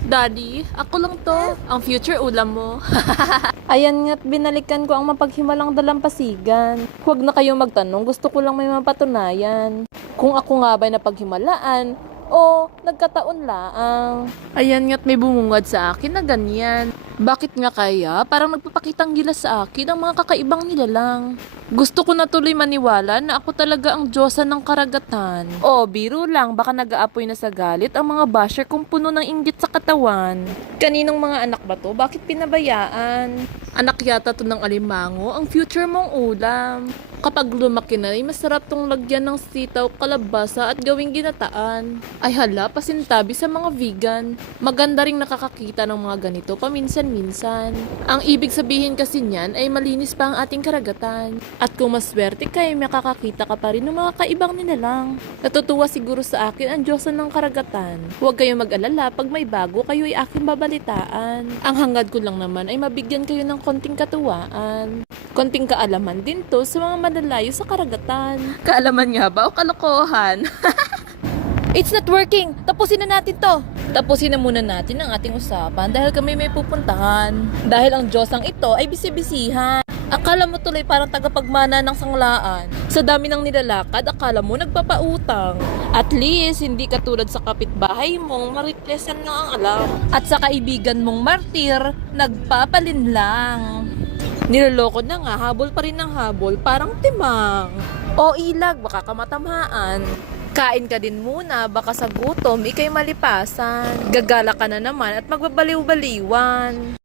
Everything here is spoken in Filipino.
Daddy, ako lang to. Ang future ulam mo. Ayan nga't binalikan ko ang mapaghimalang dalampasigan. Huwag na kayong magtanong, gusto ko lang may mapatunayan. Kung ako nga ba'y napaghimalaan o nagkataon laang. Ayan nga't may bumungad sa akin na ganyan. Bakit nga kaya? Parang nagpapakitang gilas sa akin ang mga kakaibang nilalang. Gusto ko na tuloy maniwala na ako talaga ang diyosa ng karagatan. O, biro lang, baka nag-aapoy na sa galit ang mga basher kung puno ng inggit sa katawan. Kaninong mga anak ba to? Bakit pinabayaan? Anak yata to ng alimango, ang future mong ulam. Kapag lumaki na ay masarap tong lagyan ng sitaw, kalabasa at gawing ginataan. Ay hala, pasintabi sa mga vegan. Maganda ring nakakakita ng mga ganito paminsan-minsan. Ang ibig sabihin kasi niyan ay malinis pa ang ating karagatan. At kung maswerte ka ay makakakita ka pa rin ng mga kaibang nilalang. Natutuwa siguro sa akin ang Diyosa ng karagatan. Huwag kayong mag-alala, pag may bago kayo ay aking babalitaan. Ang hangad ko lang naman ay mabigyan kayo ng konting katuwaan. Konting kaalaman din to sa mga madalayo sa karagatan. Kaalaman nga ba o kalokohan? It's not working! Tapusin na natin to! Tapusin na muna natin ang ating usapan dahil kami may pupuntahan. Dahil ang Diyosang ito ay bisi-bisihan. Akala mo tuloy parang tagapagmana ng sanglaan. Sa dami ng nilalakad, akala mo nagpapautang. At least, hindi katulad sa kapitbahay mong mariplesan nga ang alam. At sa kaibigan mong martir, nagpapalin lang. Niloloko na nga, habol pa rin ng habol, parang timang. O ilag, baka kamatamaan. Kain ka din muna, baka sa gutom, ikay malipasan. Gagala ka na naman at magbabaliw-baliwan.